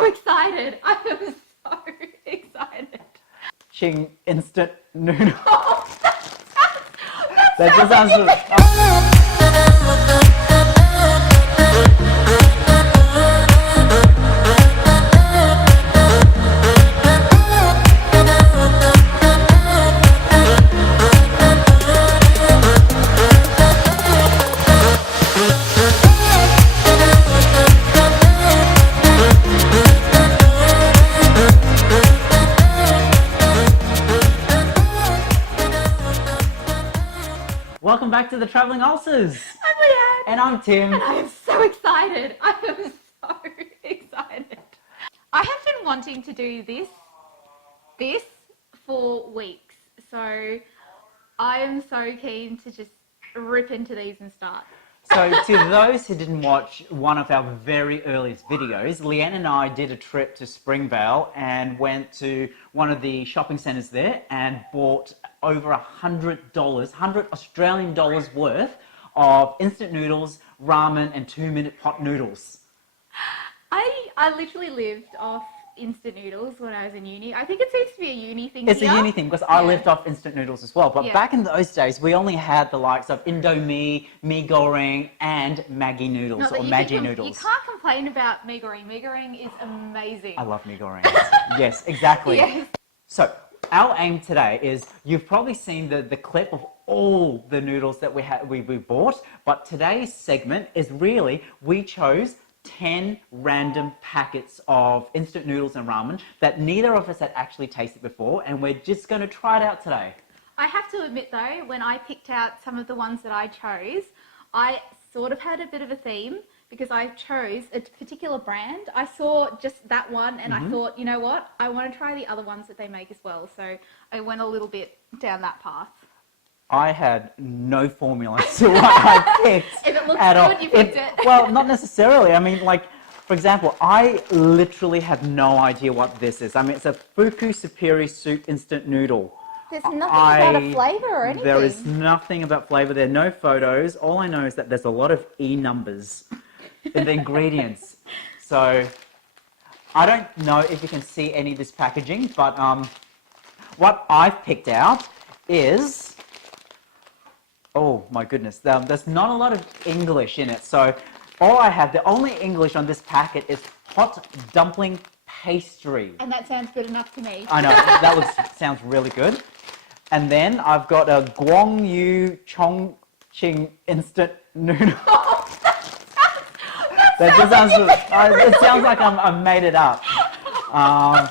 so excited. I am so excited. Ching instant noodle. Oh, That just sounds. Welcome back to the Travelling Ulcers. I'm Leanne. And I'm Tim. And I am so excited. I am so excited. I have been wanting to do this for weeks. So I am so keen to just rip into these and start. So to those who didn't watch one of our very earliest videos, Leanne and I did a trip to Springvale and went to one of the shopping centres there and bought over $100 Australian dollars worth of instant noodles, ramen and 2-minute pot noodles. I literally lived off instant noodles when I was in uni. I think it seems to be a uni thing. It's here. a uni thing because I lived off instant noodles as well. But Yeah. back in those days, we only had the likes of Indomie, mee goreng, and Maggi noodles No, but or you Maggi can- noodles. You can't complain about mee goreng. Mee goreng is amazing. I love mee goreng. Yes, exactly. Yes. So our aim today is, you've probably seen the clip of all the noodles that we bought, but today's segment is really, we chose 10 random packets of instant noodles and ramen that neither of us had actually tasted before, and we're just going to try it out today. I have to admit though, when I picked out some of the ones that I chose, I sort of had a bit of a theme because I chose a particular brand. I saw just that one and I thought, you know what, I want to try the other ones that they make as well. So I went a little bit down that path. I had no formula to what I picked. If it looks at all. good, you picked it. Well, not necessarily. I mean, like, for example, I literally have no idea what this is. I mean, it's a Fuku Superi Soup instant noodle. There's nothing about a flavour or anything. There is nothing about flavour. There are no photos. All I know is that there's a lot of E numbers in the ingredients. So I don't know if you can see any of this packaging, but what I've picked out is, oh my goodness, there's not a lot of English in it. So all I have, the only English on this packet is hot dumpling pastry. And that sounds good enough to me. I know, that sounds really good. And then I've got a Guangyu Chongqing instant noodle. That just sounds, it sounds like I made it up. I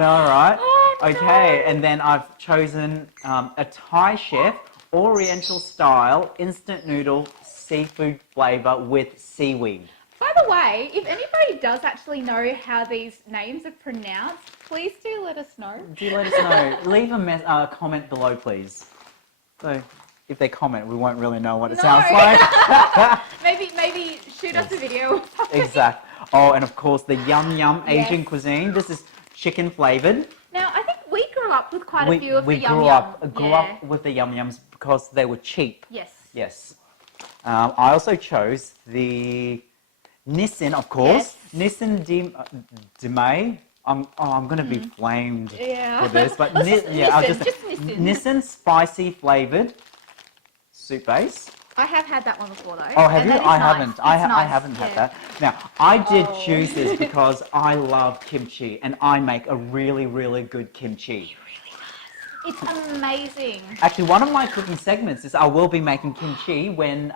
know, right? Oh, no. Okay, and then I've chosen a Thai chef Oriental style instant noodle seafood flavour with seaweed. By the way, if anybody does actually know how these names are pronounced, please do let us know. Do let us know. Leave a comment below, please. So if they comment, we won't really know what it sounds like. maybe shoot us a video or something. Exactly. Oh, and of course the Yum Yum Asian Yes. cuisine. This is chicken flavoured. Now, I think we grew up with quite a few of the We Yum grew Yum. up with the Yum Yums because they were cheap. Yes. Yes. I also chose the Nissin, of course. Yes. Nissin Dimei. I'm going to be flamed Yeah. for this, but Let's just Nissin. Nissin spicy flavoured soup base. I have had that one before though. Oh, have and you? that is I nice. haven't. It's I nice, haven't had yeah. that. Now, I did Oh. choose this because I love kimchi, and I make a really, really good kimchi. It's amazing. Actually, one of my cooking segments is I will be making kimchi when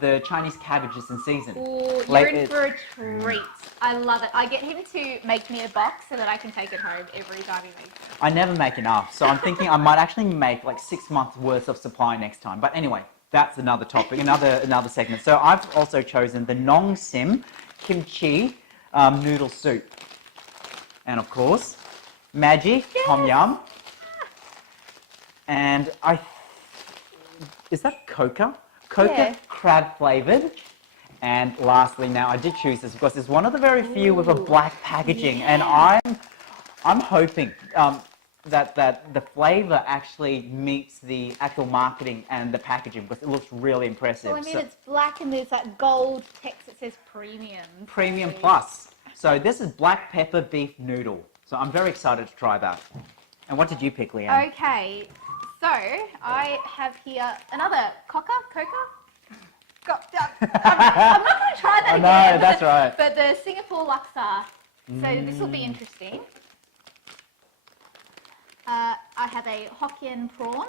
the Chinese cabbage is in season. Ooh, Like you're in for a treat. I love it. I get him to make me a box so that I can take it home every time he makes it. I never make enough, so I'm thinking I might actually make like 6 months worth of supply next time. But anyway, that's another topic, another segment. So I've also chosen the Nong Sim kimchi noodle soup, and of course, Maggi Tom Yum. And is that Coca? Coca Yeah. crab flavored. And lastly, now I did choose this because it's one of the very few with a black packaging, and I'm hoping that the flavor actually meets the actual marketing and the packaging because it looks really impressive. Well, I mean, it's black and there's that gold text that says premium. Premium plus. So this is black pepper beef noodle. So I'm very excited to try that. And what did you pick, Leanne? Okay, so I have here another coca. I'm not going to try that again. No, that's right. But the Singapore laksa. So this will be interesting. I have a Hokkien prawn.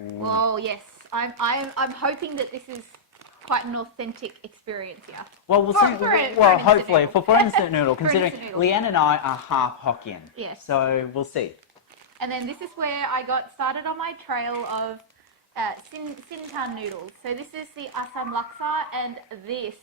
Ooh. Oh yes, I'm hoping that this is quite an authentic experience here. Well, we'll see. Well, hopefully for instant noodle, considering Leanne and I are half Hokkien. Yes. So we'll see. And then this is where I got started on my trail of Instant Noodles. So this is the Assam laksa, and this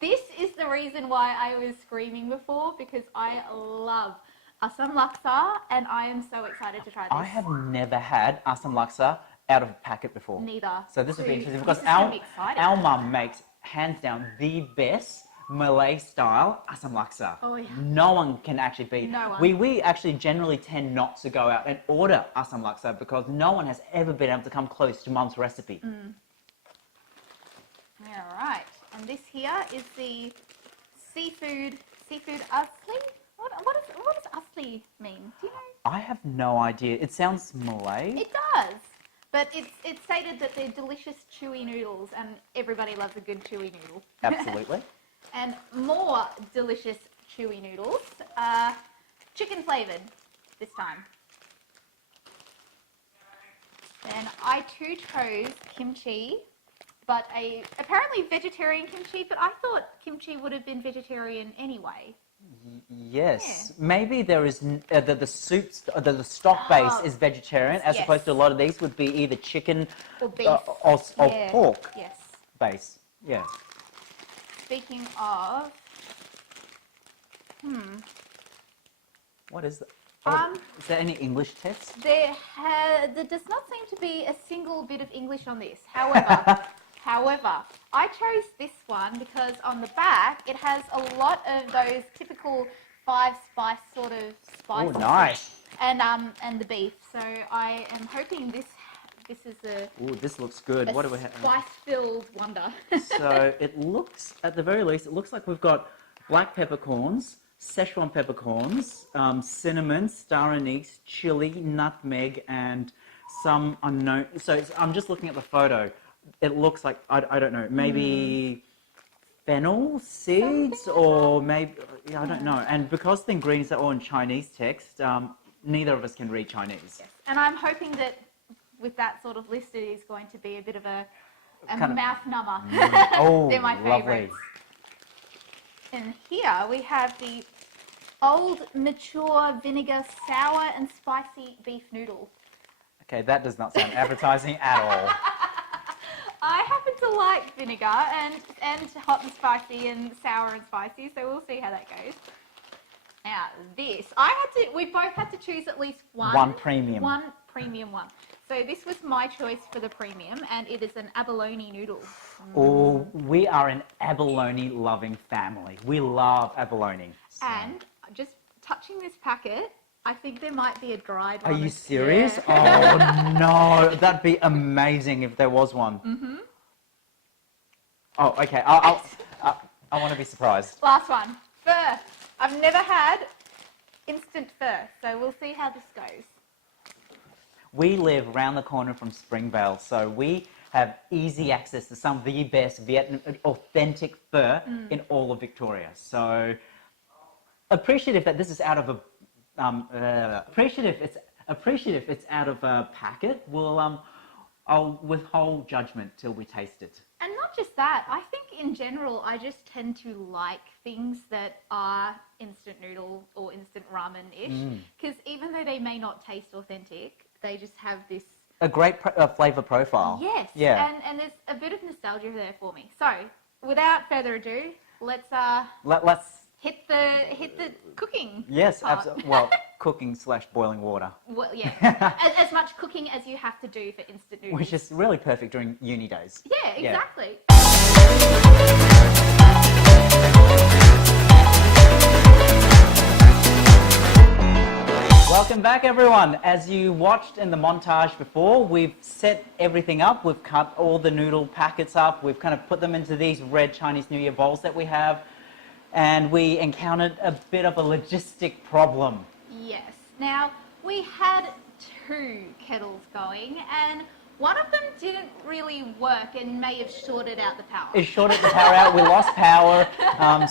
is the reason why I was screaming before, because I love Assam laksa, and I am so excited to try this. I have never had Assam laksa out of a packet before. Neither. So this will be interesting This because is gonna be exciting. our mum makes hands down the best Malay style Assam laksa. Oh, yeah. No one can actually beat. No one. We actually generally tend not to go out and order Assam laksa because no one has ever been able to come close to mum's recipe. Yeah, right. And this here is the seafood asli. What does asli mean? Do you know? I have no idea. It sounds Malay. It does. But it's stated that they're delicious chewy noodles, and everybody loves a good chewy noodle. Absolutely. And more delicious chewy noodles, chicken flavoured this time. Then I too chose kimchi, but apparently vegetarian kimchi, but I thought kimchi would have been vegetarian anyway. Yes, Yeah. maybe there is the soups, the stock base is vegetarian, as Yes. opposed to a lot of these would be either chicken Or beef. or Yeah. pork Yes. base. Yeah. Speaking of, What is that? Is there any English text? there does not seem to be a single bit of English on this. However, I chose this one because on the back it has a lot of those typical 5-spice sort of spices. Oh, nice. And the beef. So I am hoping this is Oh, this looks good. a What do we have? spice-filled wonder. So it looks, at the very least, it looks like we've got black peppercorns, Szechuan peppercorns, cinnamon, star anise, chili, nutmeg, and some unknown. So I'm just looking at the photo. It looks like, I don't know, maybe fennel seeds, or maybe, I don't know. And because the ingredients are all in Chinese text, neither of us can read Chinese. Yes. And I'm hoping that with that sort of list, it is going to be a bit of a Kind of- mouth number. Oh, They're my lovely. favourites. And here we have the old mature vinegar sour and spicy beef noodle. Okay, that does not sound appetizing at all. I happen to like vinegar and hot and spicy and sour and spicy, so we'll see how that goes. Now this, we both had to choose at least one. One premium. One premium one. So this was my choice for the premium, and it is an abalone noodle. Oh, we are an abalone loving family. We love abalone. So- And just touching this packet, I think there might be a dried Are one. you serious? Oh no, that'd be amazing if there was one. Mm-hmm. Oh, okay. I want to be surprised. Last one. Pho. I've never had instant pho, so we'll see how this goes. We live around the corner from Springvale, so we have easy access to some of the best authentic pho in all of Victoria. So appreciative that this is out of a appreciative it's out of a packet. I'll withhold judgment till we taste it. And not just that, I think in general, I just tend to like things that are instant noodle or instant ramen-ish. Because even though they may not taste authentic, they just have this... A great flavour profile. Yes. Yeah. And there's a bit of nostalgia there for me. So, without further ado, let's Let's... hit the cooking. Yes, part. absolutely. Well, cooking / boiling water. Well, yeah. as much cooking as you have to do for instant noodles. Which is really perfect during uni days. Yeah, exactly. Welcome back, everyone. As you watched in the montage before, we've set everything up. We've cut all the noodle packets up. We've kind of put them into these red Chinese New Year bowls that we have. and we encountered a bit of a logistic problem. Yes. Now, we had 2 kettles going, and one of them didn't really work and may have shorted out the power. It shorted the power out, we lost power,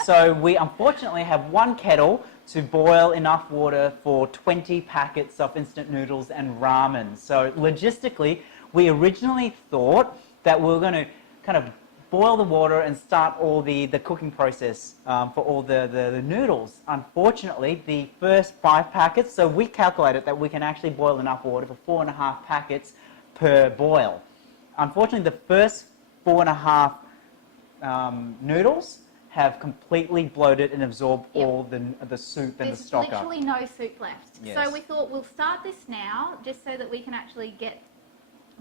so we unfortunately have 1 kettle to boil enough water for 20 packets of instant noodles and ramen. So logistically, we originally thought that we were going to kind of boil the water and start all the cooking process for all the noodles. Unfortunately, the first 5 packets, so we calculated that we can actually boil enough water for 4.5 packets per boil. Unfortunately, the first 4.5 noodles have completely bloated and absorbed all the soup and the stock up. There's literally no soup left. Yes. So we thought we'll start this now, just so that we can actually get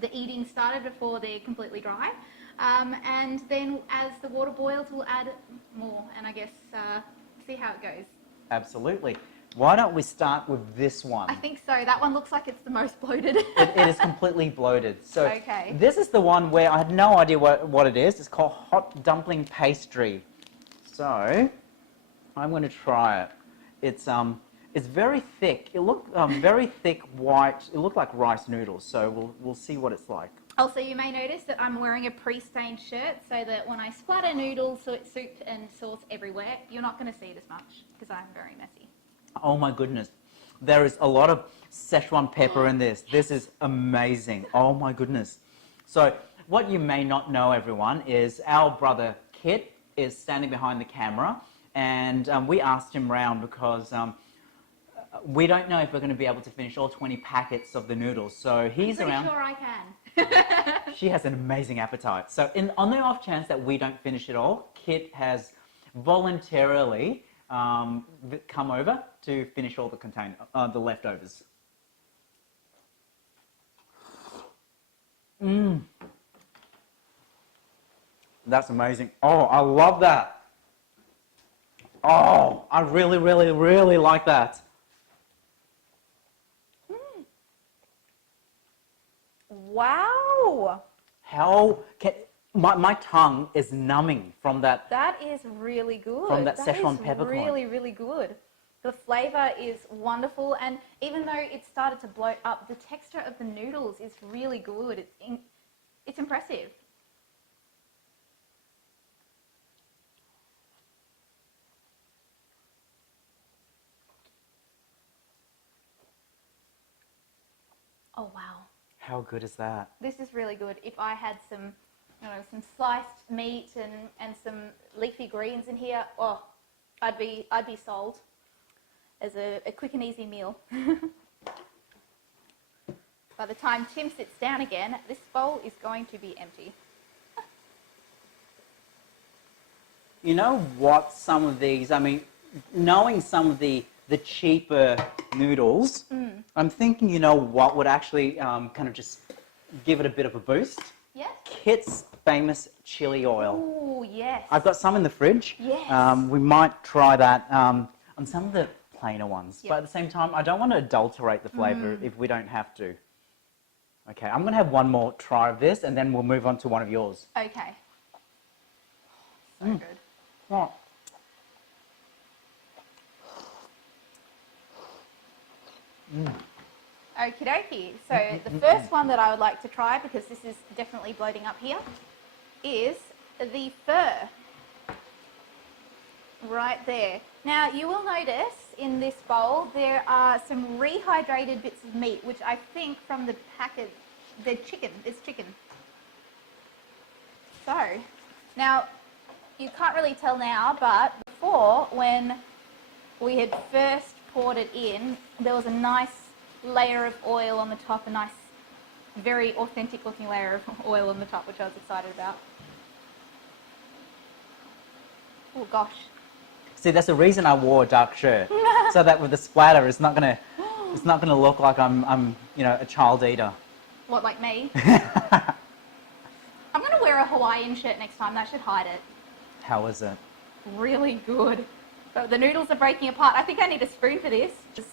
the eating started before they're completely dry. And then as the water boils, we'll add more and I guess see how it goes. Absolutely. Why don't we start with this one? I think so. That one looks like it's the most bloated. It is completely bloated. So okay. This is the one where I had no idea what it is. It's called hot dumpling pastry. So I'm going to try it. It's very thick. It looked very thick white. It looked like rice noodles. So we'll see what it's like. Also, you may notice that I'm wearing a pre-stained shirt so that when I splatter noodles, soup and sauce everywhere, you're not going to see it as much because I'm very messy. Oh my goodness. There is a lot of Szechuan pepper in this. This is amazing. Oh my goodness. So what you may not know, everyone, is our brother Kit is standing behind the camera, and we asked him round because we don't know if we're going to be able to finish all 20 packets of the noodles. So he's I'm around. pretty sure I can. She has an amazing appetite. So on the off chance that we don't finish it all, Kit has voluntarily come over to finish all the leftovers. That's amazing. Oh, I love that. Oh, I really, really, really like that. Wow. How can my tongue is numbing from that. That is really good. From that Szechuan peppercorn. Really, really good. The flavour is wonderful, and even though it started to bloat up, the texture of the noodles is really good. It's impressive. Oh wow. How good is that? This is really good. If I had some, some sliced meat and some leafy greens in here, oh, I'd be sold as a quick and easy meal. By the time Tim sits down again, this bowl is going to be empty. You know what? Some of these, I mean, knowing some of the cheaper noodles, I'm thinking, you know what would actually kind of just give it a bit of a boost? Yes. Kit's famous chili oil. Oh, yes. I've got some in the fridge. Yes. We might try that on some of the plainer ones. Yep. But at the same time, I don't want to adulterate the flavour if we don't have to. Okay, I'm going to have one more try of this and then we'll move on to one of yours. Okay. So good. Right. Okie dokie. So the first one that I would like to try, because this is definitely bloating up here, is the fur. Right there. Now you will notice in this bowl there are some rehydrated bits of meat, which I think from the packet, it's chicken. So, now you can't really tell now, but before, when we had first poured it in, there was a nice layer of oil on the top, a nice, very authentic looking layer of oil on the top, which I was excited about. Oh gosh. See, that's the reason I wore a dark shirt, so that with the splatter, it's not gonna look like I'm a child eater. What, like me? I'm gonna wear a Hawaiian shirt next time. That should hide it. How is it? Really good. But the noodles are breaking apart. I think I need a spoon for this. Just,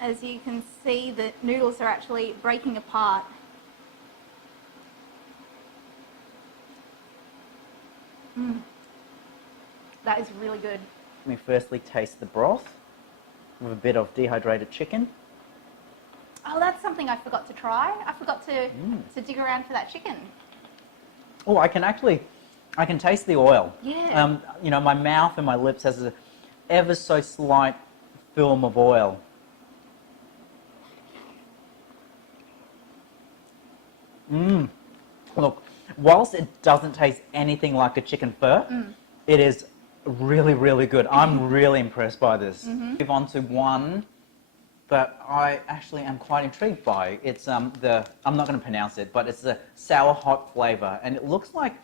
as you can see, the noodles are actually breaking apart. That is really good. Let me firstly taste the broth with a bit of dehydrated chicken. Oh, that's something I forgot to try. I forgot to dig around for that chicken. Oh, I can taste the oil. Yeah. You know, my mouth and my lips has a ever so slight film of oil. Look, whilst it doesn't taste anything like a chicken pho, it is really, really good. I'm really impressed by this. Move on to one that I actually am quite intrigued by. It's I'm not going to pronounce it, but it's the sour hot flavor, and it looks like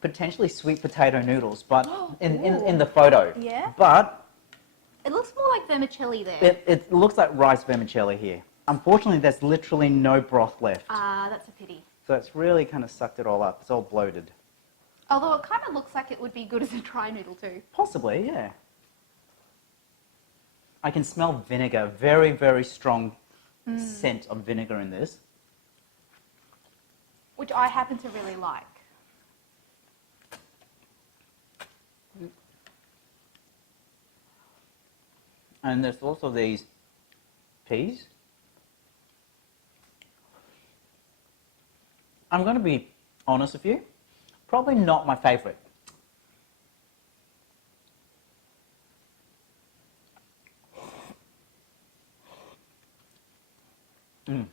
potentially sweet potato noodles, but in the photo. Yeah. But It looks more like vermicelli there. it looks like rice vermicelli here. Unfortunately, there's literally no broth left. Ah, that's a pity. So it's really kind of sucked it all up. It's all bloated. Although it kind of looks like it would be good as a dry noodle too. Possibly, yeah. I can smell vinegar, very, very strong scent of vinegar in this. Which I happen to really like. And there's also these peas. I'm going to be honest with you, probably not my favourite. All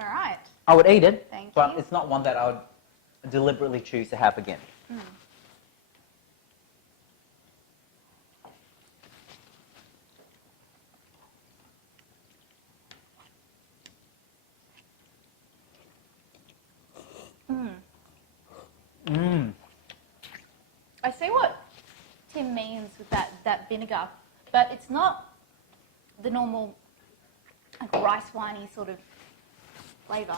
right. I would eat it, Thank but you. it's not one that I would deliberately choose to have again. I see what Tim means with that vinegar, but it's not the normal like rice winey sort of flavour.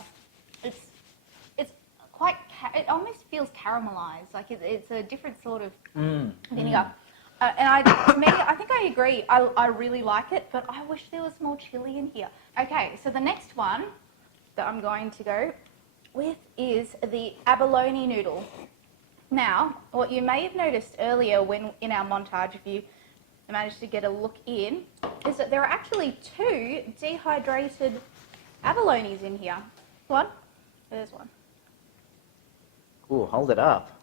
It's quite it almost feels caramelized, like it's a different sort of vinegar. To me, I think I agree. I really like it, but I wish there was more chili in here. Okay, so the next one that I'm going to go with is the abalone noodle. Now, what you may have noticed earlier when in our montage, if you managed to get a look in, is that there are actually 2 dehydrated abalones in here. One, there's one. Ooh, hold it up.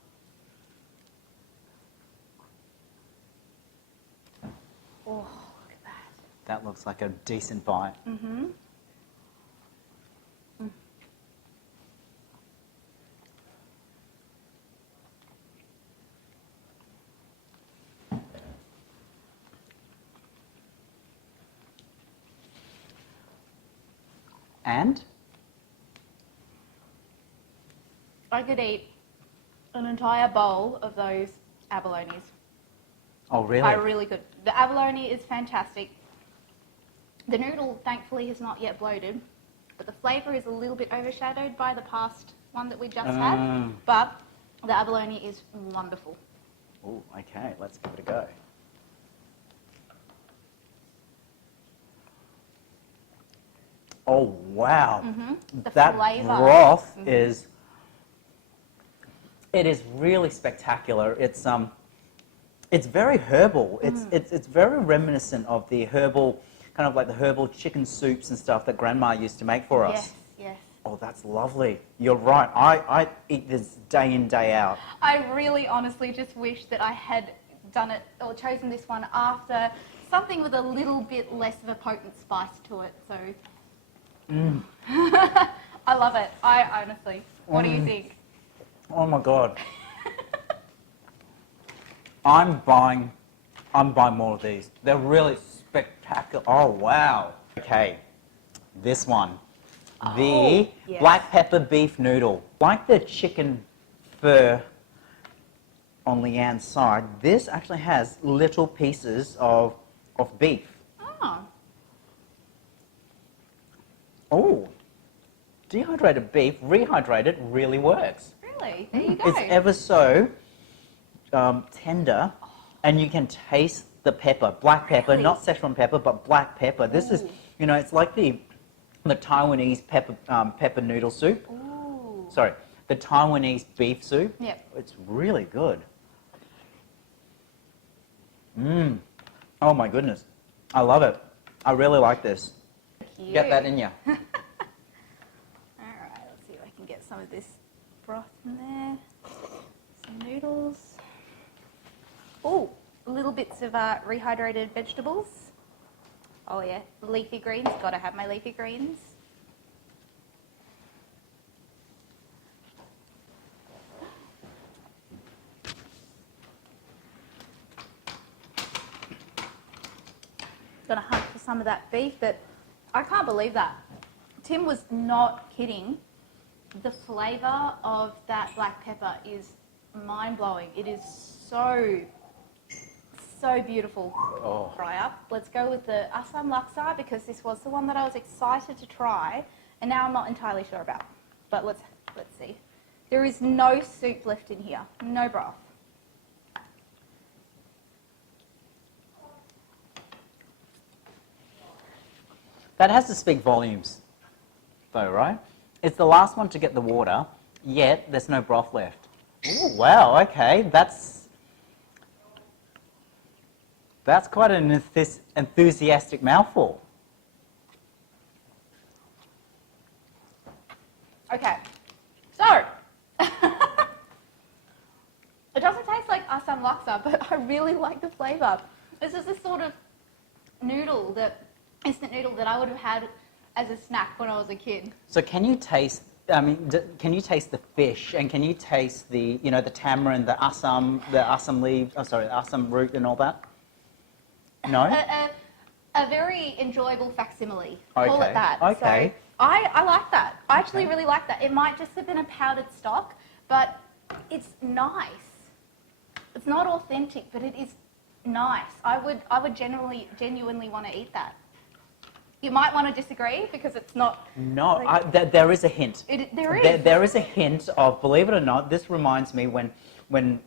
Oh, look at that. That looks like a decent bite. And I could eat an entire bowl of those abalones. oh, really? I really could. The abalone is fantastic. The noodle, thankfully, is not yet bloated, but the flavour is a little bit overshadowed by the past one that we just had. But the abalone is wonderful. Oh, okay. Let's give it a go. Oh, wow. The That flavour. broth is, it is really spectacular. It's very herbal. It's very reminiscent of the herbal, kind of like the herbal chicken soups and stuff that Grandma used to make for us. Yes, yes. Oh, that's lovely. You're right. I eat this day in, day out. I really honestly just wish that I had done it or chosen this one after something with a little bit less of a potent spice to it. So I love it. I honestly. What do you think? Oh my God. I'm buying more of these. They're really spectacular. Oh, wow. Okay, this one. The yes. black pepper beef noodle. Like the chicken pho on Leanne's side, this actually has little pieces of beef. Oh, Oh, dehydrated beef, rehydrated, really works. really? There you go. It's ever so tender, and you can taste the pepper, black pepper, Really? not Szechuan pepper, but black pepper. This is, Ooh. you know, it's like the Taiwanese pepper noodle soup. Ooh. Sorry, the Taiwanese beef soup. Yep. It's really good. Oh my goodness. I love it. I really like this. Cute. Get that in you. All right, let's see if I can get some of this broth in there. Some noodles. Oh, little bits of rehydrated vegetables. Oh yeah, leafy greens. Got to have my leafy greens. Gonna hunt for some of that beef, but I can't believe that. Tim was not kidding. The flavour of that black pepper is mind-blowing. It is so beautiful. Oh. Fry up. Let's go with the Assam laksa because this was the one that I was excited to try, and now I'm not entirely sure about. But let's see. There is no soup left in here, no broth. That has to speak volumes, though, right? It's the last one to get the water, yet there's no broth left. Ooh, wow, okay, that's quite an enthusiastic mouthful. Okay, so it doesn't taste like Assam laksa, but I really like the flavour. This is the sort of noodle instant noodle that I would have had as a snack when I was a kid. So can you taste? Can you taste the fish, and can you taste the the tamarind, the Assam leaf? Oh, sorry, the Assam root and all that. No. A very enjoyable facsimile. Call Okay. it that. Okay. So I like that. I actually really like that. It might just have been a powdered stock, but it's nice. It's not authentic, but it is nice. I would genuinely want to eat that. You might want to disagree because it's not. No, like, there is a hint. There is. There is a hint of, believe it or not, this reminds me when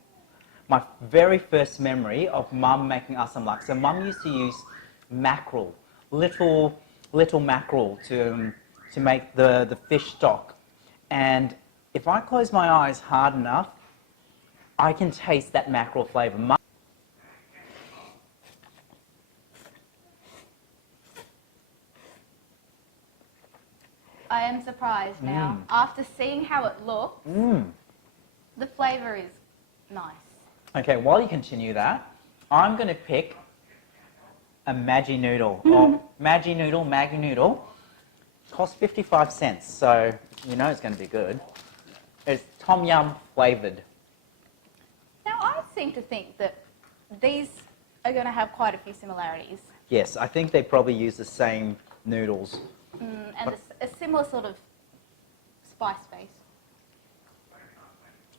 my very first memory of Mum making Assam laksa. Mum used to use mackerel, little mackerel to make the fish stock, and if I close my eyes hard enough, I can taste that mackerel flavour. I am surprised now. After seeing how it looks, the flavour is nice. Okay, while you continue that, I'm going to pick a Maggi noodle. Or Maggi noodle. Costs 55 cents, so you know it's going to be good. It's tom yum flavoured. Now, I seem to think that these are going to have quite a few similarities. Yes, I think they probably use the same noodles. And a similar sort of spice base.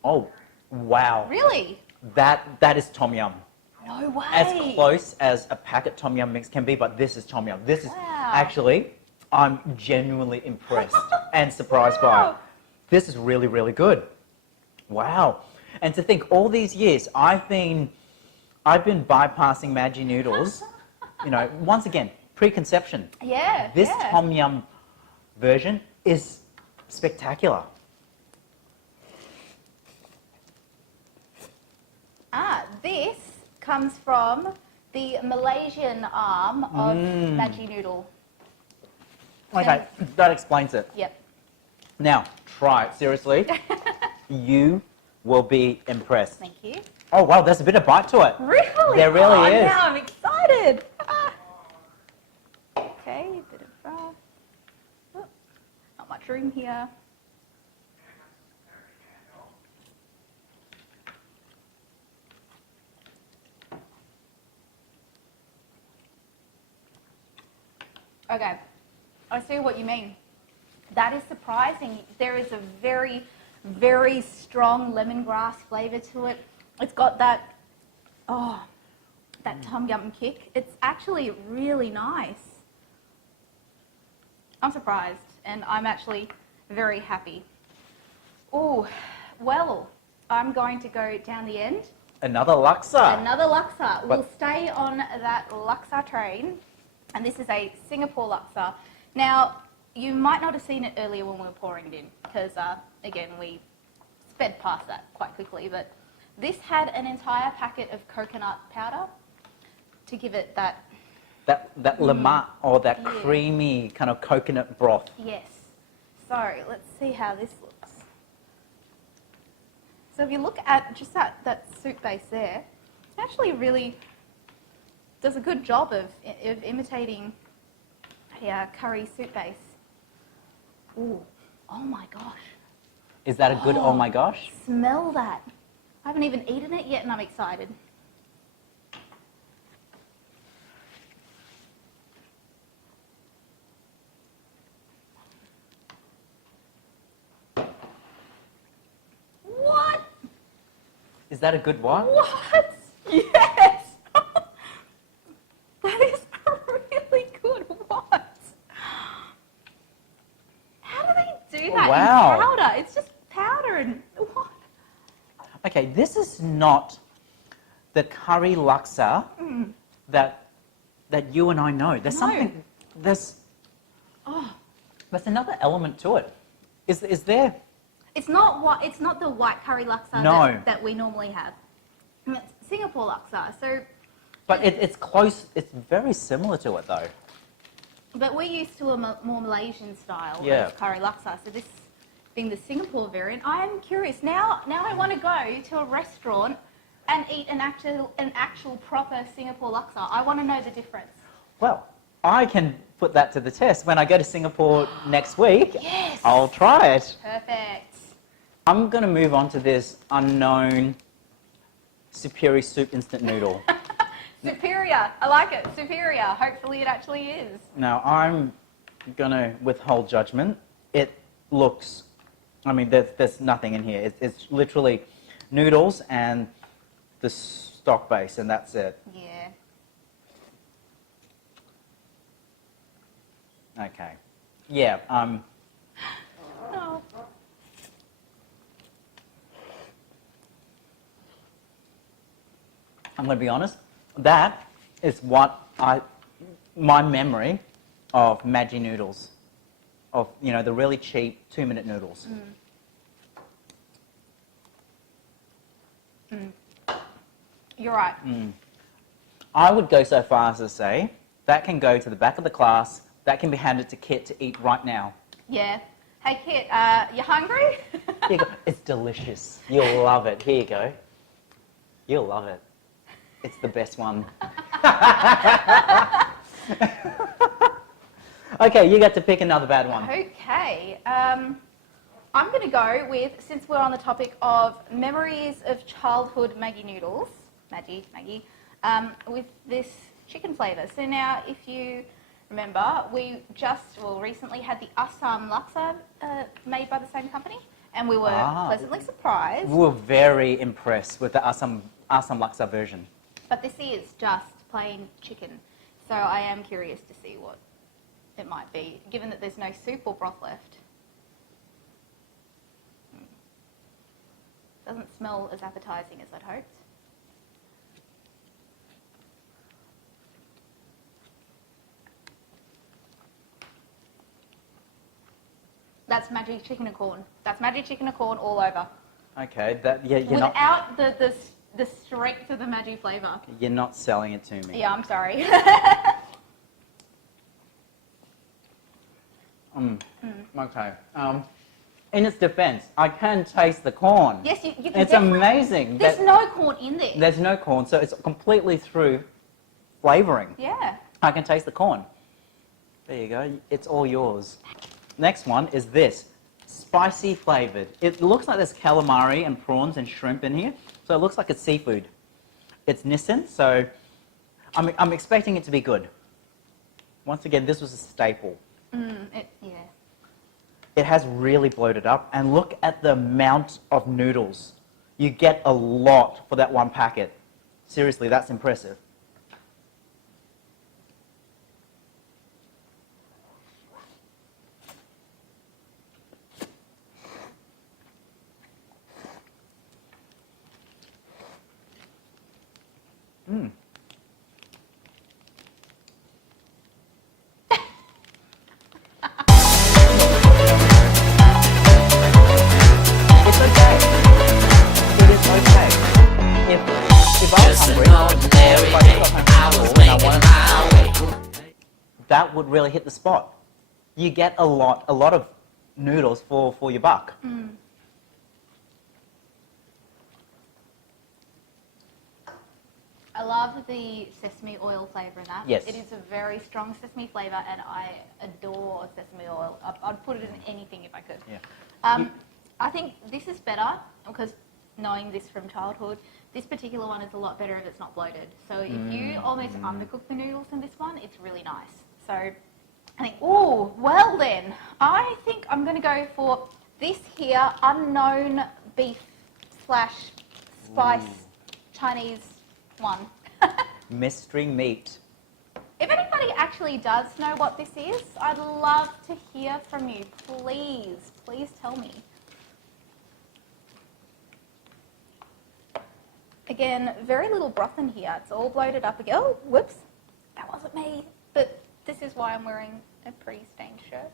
Oh, wow. Really? That is tom yum. No way. As close as a packet tom yum mix can be, but this is tom yum. This is actually, I'm genuinely impressed and surprised by it. This is really, really good. Wow. And to think all these years I've been bypassing Maggi noodles, once again, preconception. Yeah. This tom yum version is spectacular. This comes from the Malaysian arm of Maggi noodle. Okay, that explains it. Yep. Now, try it, seriously. You will be impressed. Thank you. Oh, wow, there's a bit of bite to it. Really? There really is. Now I'm excited. Okay, a bit of not much room here. Okay, I see what you mean. That is surprising. There is a very, very strong lemongrass flavour to it. It's got that, that tom yum kick. It's actually really nice. I'm surprised, and I'm actually very happy. Oh, well, I'm going to go down the end. Another laksa. Another laksa. We'll stay on that laksa train, and this is a Singapore laksa. Now, you might not have seen it earlier when we were pouring it in, because, again, we sped past that quite quickly, but this had an entire packet of coconut powder. to give it that, that lemak or that Yeah. creamy kind of coconut broth. yes. So let's see how this looks. So if you look at just that soup base there, it actually really does a good job of imitating a curry soup base. Ooh, oh my gosh. Is that a good oh my gosh? Smell that. I haven't even eaten it yet and I'm excited. What? Is that a good what? What? Yes! That is really good. What? How do they do that Wow. in powder? It's just powder and what? Okay, this is not the curry laksa that you and I know. There's No. something. There's Oh, another element to it. Is there? it's not the white curry laksa No. that we normally have. It's Singapore laksa. So, But it's close. It's very similar to it though. but we're used to a more Malaysian style Yeah. of curry laksa. So this being the Singapore variant, I am curious. Now I want to go to a restaurant and eat an actual proper Singapore laksa. I want to know the difference. Well, I can put that to the test when I go to Singapore next week. Yes. I'll try it. Perfect. I'm going to move on to this unknown superior soup instant noodle. Superior. I like it. Superior. Hopefully it actually is. Now, I'm going to withhold judgment. It looks, I mean, there's nothing in here. It's literally noodles and the stock base, and that's it. Yeah. Okay. Yeah, Oh. I'm going to be honest. That is what my memory of Maggi noodles, of, the really cheap 2-minute noodles. You're right. I would go so far as to say that can go to the back of the class, that can be handed to Kit to eat right now. Yeah. Hey, Kit, you hungry? Here you go. It's delicious. You'll love it. Here you go. You'll love it. It's the best one. Okay, you get to pick another bad one. Okay. I'm going to go with, since we're on the topic of memories of childhood Maggi noodles, Maggi, with this chicken flavour. So now, if you remember, we recently had the Assam laksa made by the same company, and we were pleasantly surprised. We were very impressed with the Assam laksa version. But this is just plain chicken, so I am curious to see what it might be, given that there's no soup or broth left. Doesn't smell as appetizing as I'd hoped. That's magic chicken and corn. That's magic chicken and corn all over. Okay, you're not Without the strength of the Maggi flavour. you're not selling it to me. Yeah, I'm sorry. Okay. In its defense, I can taste the corn. Yes, you can. It's definitely- amazing. There's no corn in there. There's no corn, so it's completely through flavouring. Yeah. I can taste the corn. There you go. It's all yours. Next one is this. Spicy flavoured. It looks like there's calamari and prawns and shrimp in here, so it looks like it's seafood. It's Nissan, so I'm expecting it to be good. Once again, this was a staple. Yeah. It has really bloated up, and look at the amount of noodles. You get a lot for that one packet. Seriously, that's impressive. It's okay. It is okay. If I was hungry, I would that would really hit the spot. You get a lot of noodles for your buck. I love the sesame oil flavour in that. Yes. It is a very strong sesame flavour, and I adore sesame oil. I'd put it in anything if I could. Yeah. I think this is better because knowing this from childhood, this particular one is a lot better if it's not bloated. So if you almost undercook the noodles in this one, it's really nice. So I think, oh, well then, I think I'm going to go for this here unknown beef / spice Chinese one. Mystery meat. If anybody actually does know what this is, I'd love to hear from you. Please tell me. Again, very little broth in here. It's all bloated up again. Oh, whoops. That wasn't me. But this is why I'm wearing a pretty stained shirt.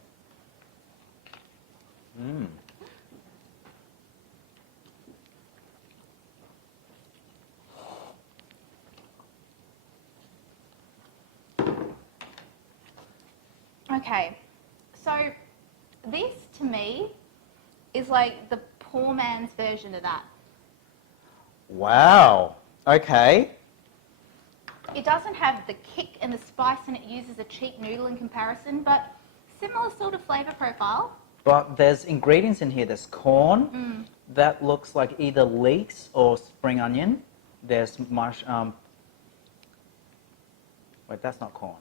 Okay, so this to me is like the poor man's version of that. Wow. Okay. It doesn't have the kick and the spice, and it uses a cheap noodle in comparison, but similar sort of flavour profile. But there's ingredients in here. There's corn. That looks like either leeks or spring onion. There's wait, that's not corn.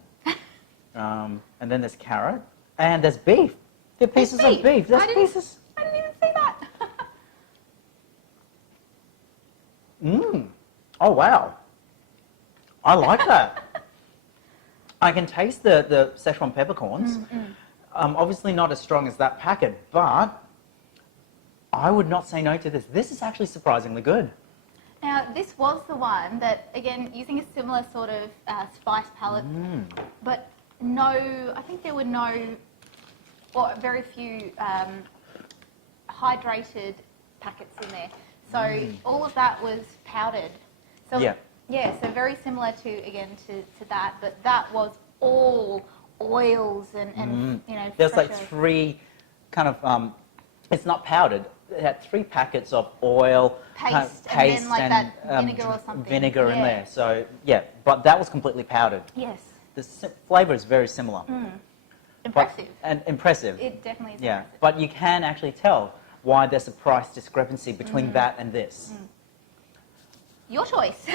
And then there's carrot. And there's beef. There are pieces of beef. There's pieces. I didn't even see that. Oh, wow. I like that. I can taste the Szechuan peppercorns. Obviously not as strong as that packet, but I would not say no to this. This is actually surprisingly good. Now, this was the one that, again, using a similar sort of spice palette, but no, I think there were very few hydrated packets in there. So all of that was powdered. So so very similar to that, but that was all oils and you know. There's like three kind of it's not powdered. It had 3 packets of oil, paste and then like that vinegar or something. Vinegar in there. So yeah, but that was completely powdered. Yes. The flavour is very similar. Impressive. And impressive. It definitely is. Yeah, impressive. but you can actually tell why there's a price discrepancy between that and this. Your choice.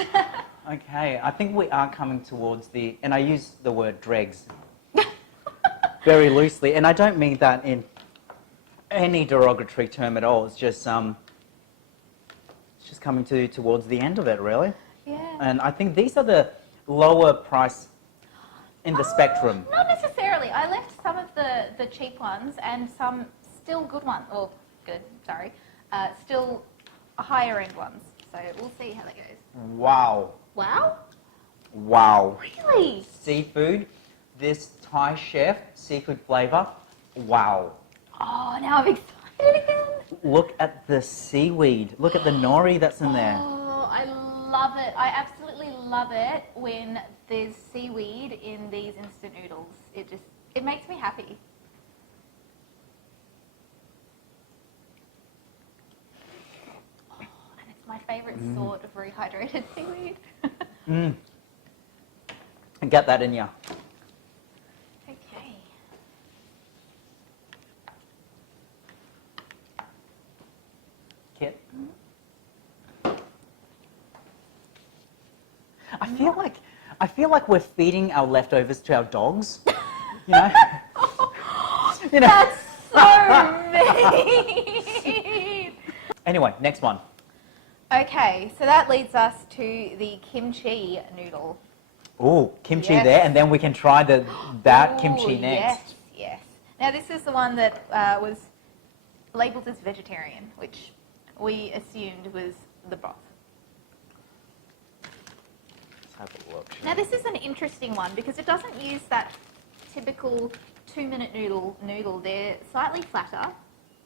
Okay, I think we are coming towards the, and I use the word dregs very loosely, and I don't mean that in any derogatory term at all. It's just coming towards the end of it, really. Yeah. And I think these are the lower price in the spectrum. Not necessarily. I left some of the cheap ones and some still good ones, or good, sorry, still higher end ones. So we'll see how that goes. Wow. Wow? Wow. Really? Seafood, this Thai chef, seafood flavour, wow. Oh, now I'm excited again. Look at the seaweed. Look at the nori that's in there. Oh, I love it. I absolutely love it when there's seaweed in these instant noodles. It makes me happy. Oh, and it's my favourite sort of rehydrated seaweed. And get that in ya. Okay. Kit. I feel like we're feeding our leftovers to our dogs. You know? You know? That's so mean. Anyway, next one. Okay, so that leads us to the kimchi noodle. Ooh, kimchi Yes. there, and then we can try that Ooh, kimchi next. Yes. Now this is the one that was labelled as vegetarian, which we assumed was the broth. Let's have a look. Now this is an interesting one because it doesn't use that typical 2-minute noodle. They're slightly flatter.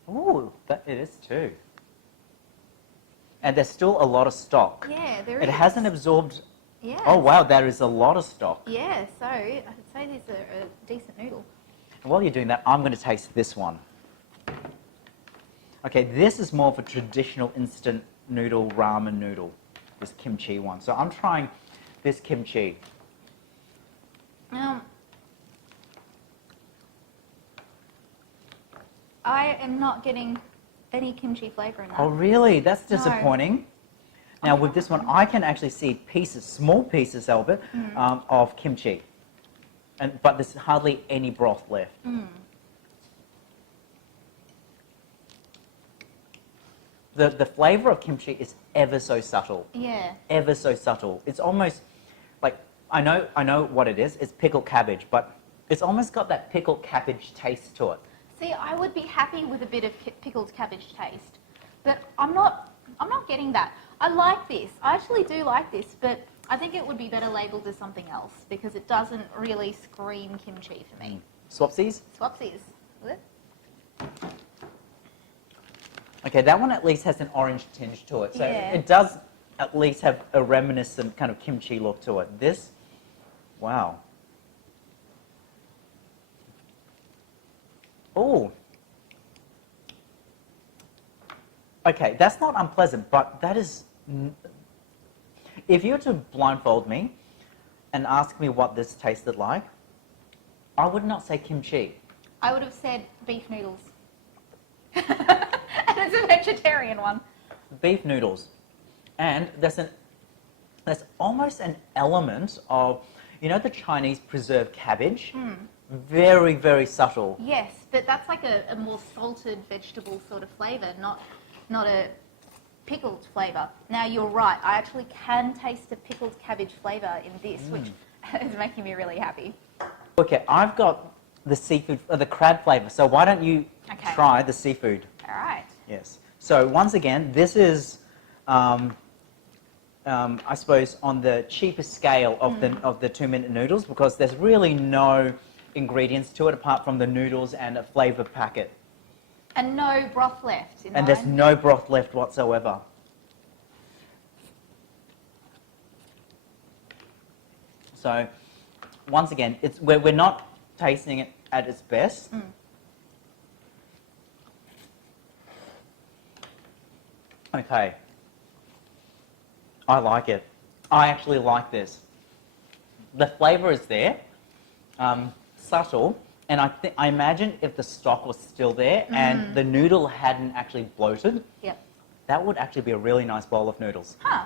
Ooh, it is too. And there's still a lot of stock. Yeah, there It is. hasn't absorbed Yeah. Oh wow, there is a lot of stock. Yeah, so I'd say these are a decent noodle. And while you're doing that, I'm going to taste this one. Okay, this is more of a traditional instant noodle ramen noodle, this kimchi one. So I'm trying this kimchi. I am not getting any kimchi flavour in that. Oh really? That's disappointing. No. Now with this one, I can actually see pieces, small pieces, Albert, of kimchi, but there's hardly any broth left. The flavour of kimchi is ever so subtle. Yeah. Ever so subtle. It's almost like, I know what it is. It's pickled cabbage, but it's almost got that pickled cabbage taste to it. See, I would be happy with a bit of pickled cabbage taste, but I'm not getting that. I like this. I actually do like this, but I think it would be better labelled as something else because it doesn't really scream kimchi for me. Swapsies? Swapsies. Is it? Okay, that one at least has an orange tinge to it. So Yeah. it does at least have a reminiscent kind of kimchi look to it. This, wow. Oh. Okay, that's not unpleasant, but that is... If you were to blindfold me and ask me what this tasted like, I would not say kimchi. I would have said beef noodles. And it's a vegetarian one. Beef noodles. And there's almost an element of, you know, the Chinese preserved cabbage? Very, very subtle. Yes, but that's like a more salted vegetable sort of flavour, not a pickled flavour. Now you're right, I actually can taste the pickled cabbage flavour in this, which is making me really happy. Okay, I've got the seafood, the crab flavour, so why don't you try the seafood? All right. Yes. So once again, this is, I suppose, on the cheaper scale of the 2-minute noodles because there's really no ingredients to it apart from the noodles and a flavour packet. And no broth left in And mine. there's no broth left whatsoever. So once again, we're not tasting it at its best. Okay. I like it. I actually like this. The flavour is there, subtle, and I imagine if the stock was still there and the noodle hadn't actually bloated, Yep. that would actually be a really nice bowl of noodles. Huh.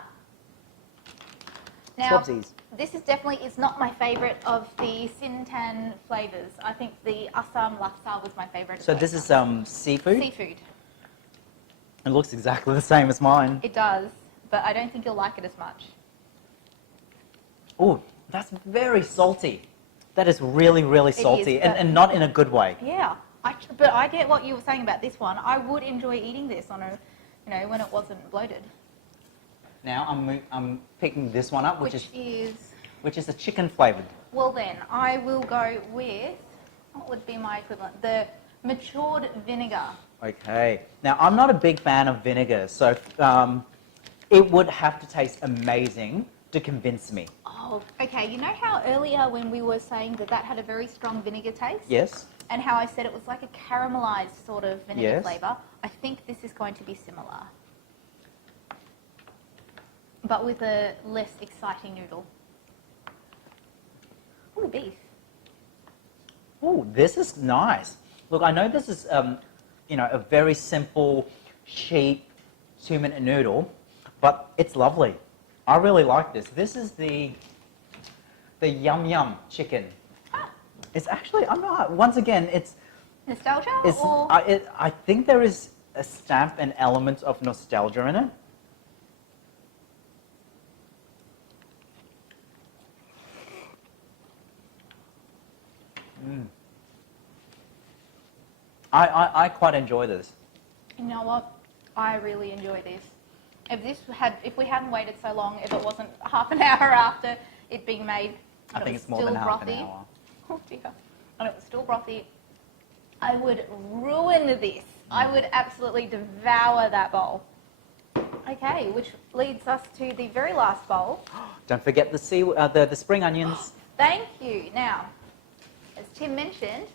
Now, Swapsies. this is definitely is not my favourite of the Sintan flavours. I think the Assam laksa was my favourite. So this is seafood. Seafood. It looks exactly the same as mine. It does, but I don't think you'll like it as much. Oh, that's very salty. That is really, really salty, but- and not in a good way. Yeah, but I get what you were saying about this one. I would enjoy eating this on a, when it wasn't bloated. Now I'm picking this one up, which is a chicken flavoured. Well then, I will go with, what would be my equivalent? The matured vinegar. Okay. Now I'm not a big fan of vinegar, so it would have to taste amazing to convince me. Oh, okay. You know how earlier when we were saying that had a very strong vinegar taste? Yes. And how I said it was like a caramelized sort of vinegar Yes. flavour? I think this is going to be similar. But with a less exciting noodle. Ooh, beef. Oh, this is nice. Look, I know this is a very simple, cheap 2-minute noodle, but it's lovely. I really like this. This is the yum yum chicken. Ah. It's actually, I'm not, once again, it's... Nostalgia? Or? I think there is a stamp and element of nostalgia in it. I quite enjoy this. You know what? I really enjoy this. If we hadn't waited so long, if it wasn't half an hour after it being made, I and think it was it's more still than brothy, half an hour. oh dear, and it was still brothy, I would ruin this. I would absolutely devour that bowl. Okay, which leads us to the very last bowl. Don't forget the spring onions. Thank you. Now, as Tim mentioned,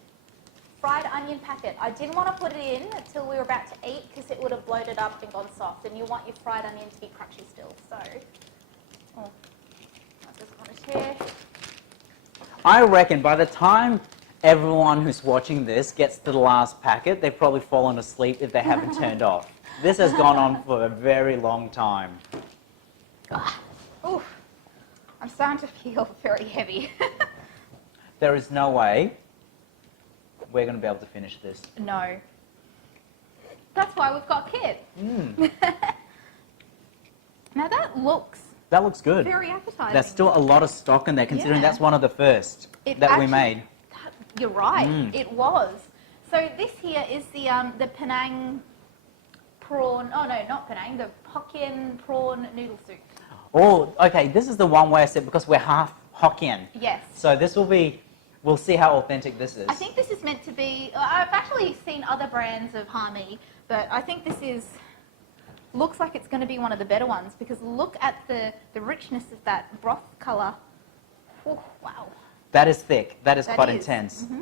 fried onion packet. I didn't want to put it in until we were about to eat because it would have bloated up and gone soft, and you want your fried onion to be crunchy still. So, I just want to tear. I reckon by the time everyone who's watching this gets to the last packet, they've probably fallen asleep if they haven't turned off. This has gone on for a very long time. Oof. I'm starting to feel very heavy. There is no way we're going to be able to finish this. No. That's why we've got Kit. Now that looks good. very appetizing. There's still a lot of stock in there, considering Yeah. that's one of the first that we made. You're right. It was. So this here is the Penang prawn. Oh no, not Penang. The Hokkien prawn noodle soup. Oh, okay. This is the one where I said because we're half Hokkien. Yes. So this will be. We'll see how authentic this is. I think this is meant to be. I've actually seen other brands of Hami, but I think this looks like it's going to be one of the better ones because look at the richness of that broth color. Oh, wow. That is thick. That is quite is. intense. Mm-hmm.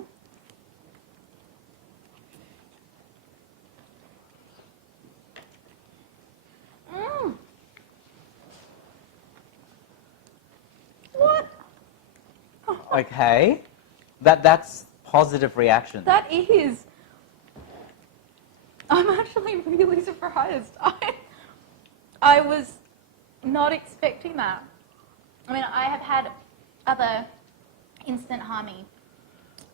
What? Okay. That's positive reaction. That is. I'm actually really surprised. I was not expecting that. I mean, I have had other instant Hami,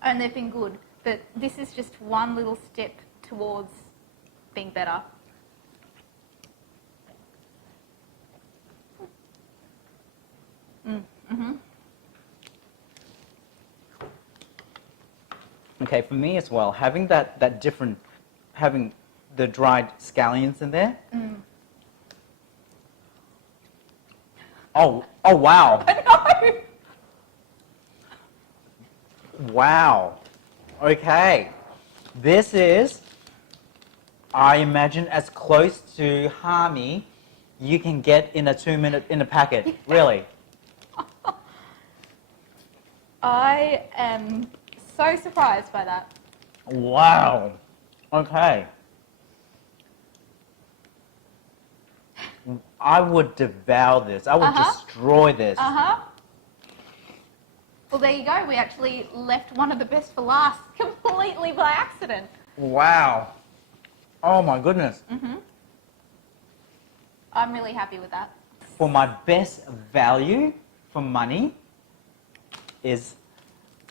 and they've been good, but this is just one little step towards being better. Okay, for me as well, having having the dried scallions in there. Oh wow. I know. Wow. Okay. This is, I imagine, as close to Hami you can get in a 2-minute in a packet. Really. I am so surprised by that. Wow. Okay. I would devour this. I would destroy this. Well, there you go. We actually left one of the best for last completely by accident. Wow. Oh my goodness. I'm really happy with that. For my best value for money is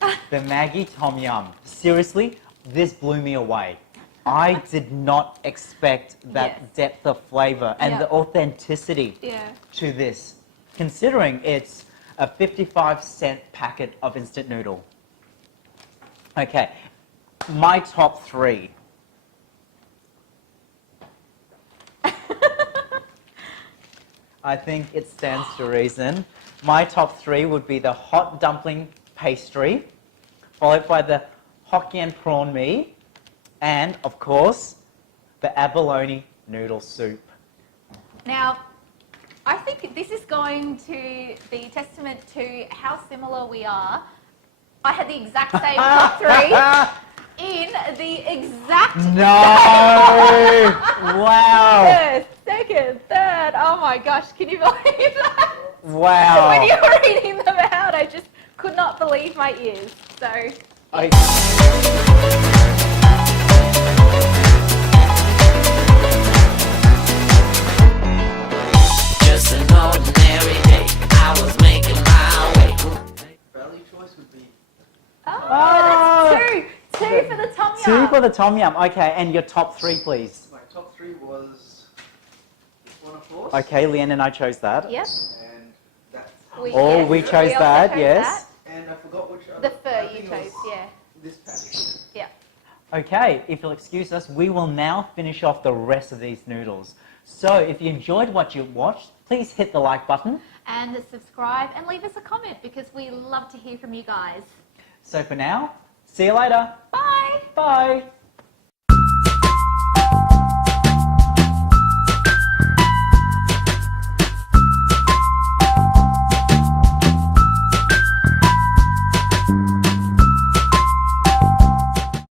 the Maggi Tom Yum. Seriously, this blew me away. I did not expect that depth of flavor and the authenticity to this, considering it's a 55-cent packet of instant noodle. Okay, my top three. I think it stands to reason. My top three would be the hot dumpling pastry, followed by the Hokkien prawn mee, and of course, the abalone noodle soup. Now, I think this is going to be testament to how similar we are. I had the exact same top three in the exact No! Wow! first, second, third. Oh my gosh, can you believe that? Wow! When you were reading them out, I just could not believe my ears. So. Just an ordinary day, I was making my way. Value choice would be Oh, that's two. Two for the Tom Yum. Two for the Tom Yum. Okay, and your top three, please. my top three was this one, of course. Okay, Leanne and I chose that. Yep. And that's We chose also that, chose yes. and I forgot which The other. fur I you think it chose, was yeah. This package. Yeah. Okay, if you'll excuse us, we will now finish off the rest of these noodles. So if you enjoyed what you watched, please hit the like button. And subscribe and leave us a comment because we love to hear from you guys. So for now, see you later. Bye. Bye.